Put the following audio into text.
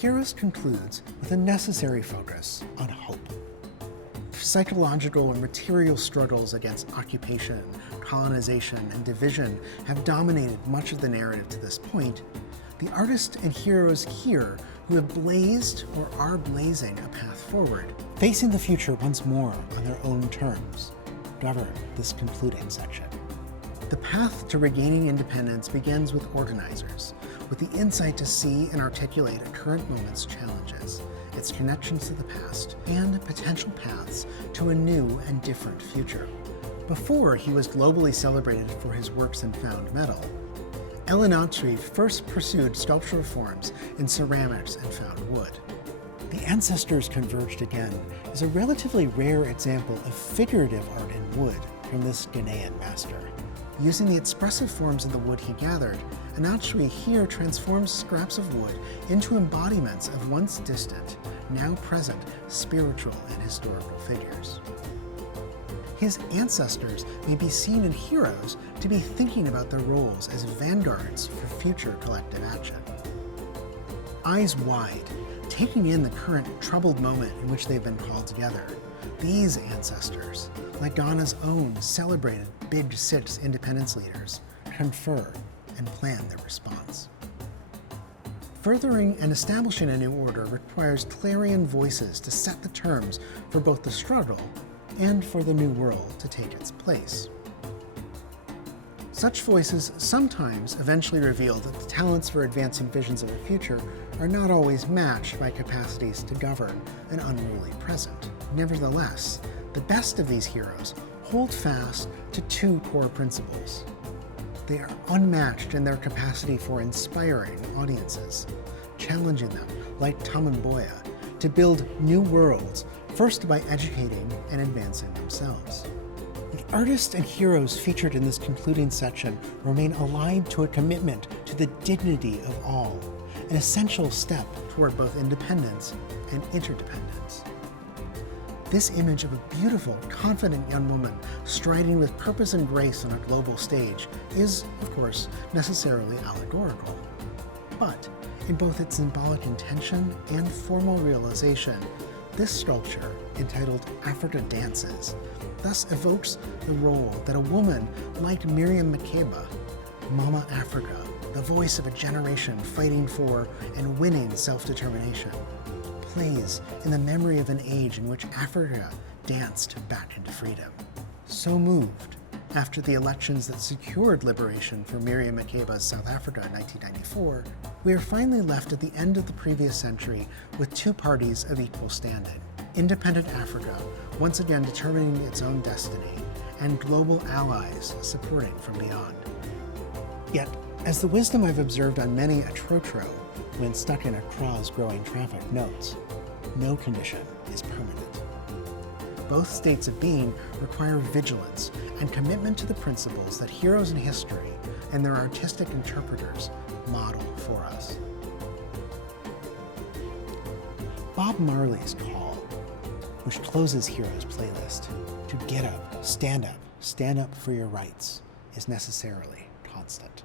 Heroes concludes with a necessary focus on hope. Psychological and material struggles against occupation, colonization, and division have dominated much of the narrative to this point. The artists and heroes here who have blazed or are blazing a path forward, facing the future once more on their own terms, govern this concluding section. The path to regaining independence begins with organizers, with the insight to see and articulate a current moment's challenges, its connections to the past, and potential paths to a new and different future. Before he was globally celebrated for his works in found metal, El-Inatsui first pursued sculptural forms in ceramics and found wood. The ancestors converged again is a relatively rare example of figurative art in wood from this Ghanaian master. Using the expressive forms of the wood he gathered, Inatsui here transforms scraps of wood into embodiments of once distant, now present, spiritual and historical figures. His ancestors may be seen in heroes to be thinking about their roles as vanguards for future collective action. Eyes wide, taking in the current troubled moment in which they've been called together, these ancestors, like Ghana's own celebrated Big Six independence leaders, confer and plan their response. Furthering and establishing a new order requires clarion voices to set the terms for both the struggle and for the new world to take its place. Such voices sometimes eventually reveal that the talents for advancing visions of a future are not always matched by capacities to govern an unruly present. Nevertheless, the best of these heroes hold fast to two core principles. They are unmatched in their capacity for inspiring audiences, challenging them, like Tamamboya, to build new worlds, first by educating and advancing themselves. The artists and heroes featured in this concluding section remain aligned to a commitment to the dignity of all, an essential step toward both independence and interdependence. This image of a beautiful, confident young woman striding with purpose and grace on a global stage is, of course, necessarily allegorical. But in both its symbolic intention and formal realization, this sculpture, entitled Africa Dances, thus evokes the role that a woman like Miriam Makeba, Mama Africa, the voice of a generation fighting for and winning self-determination, plays in the memory of an age in which Africa danced back into freedom. So moved, after the elections that secured liberation for Miriam Makeba's South Africa in 1994, we are finally left at the end of the previous century with two parties of equal standing. Independent Africa, once again determining its own destiny, and global allies supporting from beyond. Yet, as the wisdom I've observed on many a trotro when stuck in Accra's growing traffic notes, no condition is permanent. Both states of being require vigilance and commitment to the principles that heroes in history and their artistic interpreters model for us. Bob Marley's call, which closes Heroes playlist, to get up, stand up for your rights, is necessarily constant.